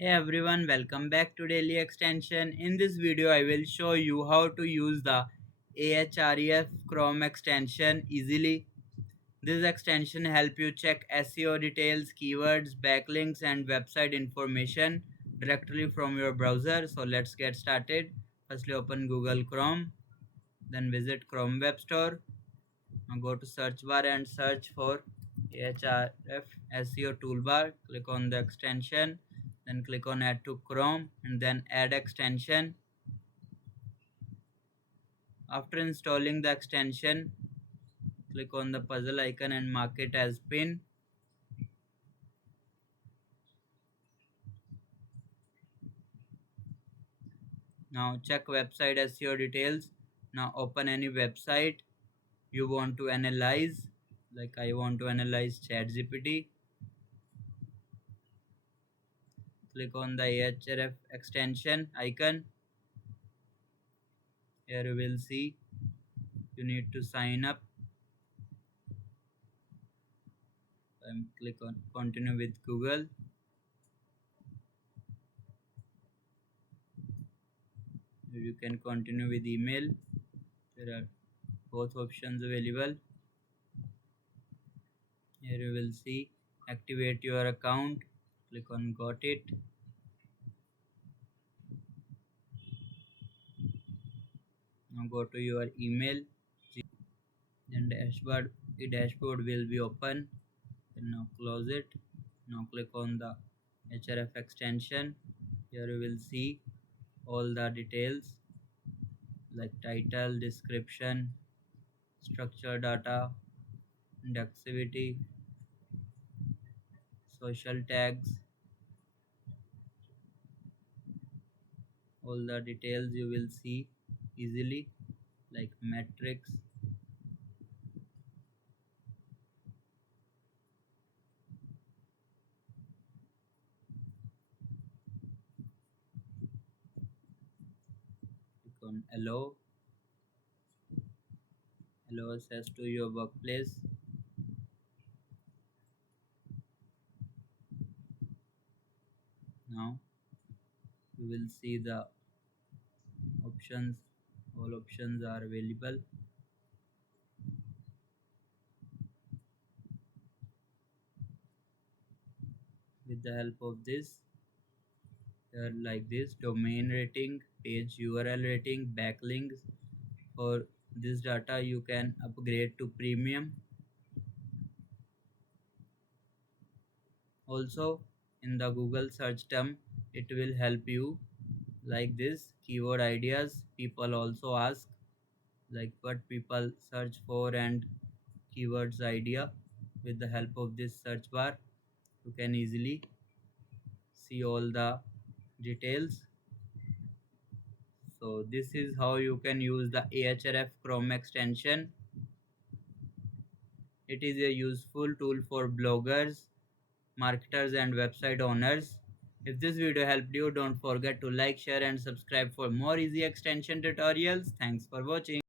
Hey everyone, welcome back to Daily Extension. In this video, I will show you how to use the Ahrefs Chrome extension easily. This extension helps you check SEO details, keywords, backlinks, and website information directly from your browser. So let's get started. Firstly, open Google Chrome, then visit Chrome Web Store. Now go to search bar and search for Ahref SEO toolbar. Click on the extension, then click on add to Chrome and then add extension. After installing the extension, click on the puzzle icon and mark it as pin. Now check website SEO details. Now open any website you want to analyze. Like I want to analyze ChatGPT. Click on the Ahref extension icon. Here you will see you need to sign up. Click on continue with Google. You can continue with email. There are both options available. Here you will see activate your account. Click on got it. Now go to your email. Then dashboard will be open. Then now close it. Now click on the Href extension. Here you will see all the details like title, description, structure data, indexivity, social tags, all the details you will see easily like metrics. Click on allow access to your workplace. Now you will see the options. All options are available. With the help of this, like this domain rating, page URL rating, backlinks. For this data you can upgrade to premium. Also in the Google search term it will help you like this keyword ideas. People also ask like what people search for and keywords idea. With the help of this search bar you can easily see all the details. So this is how you can use the Ahref Chrome extension. It is a useful tool for bloggers, marketers and website owners. If this video helped you, don't forget to like, share and subscribe for more easy extension tutorials. Thanks for watching.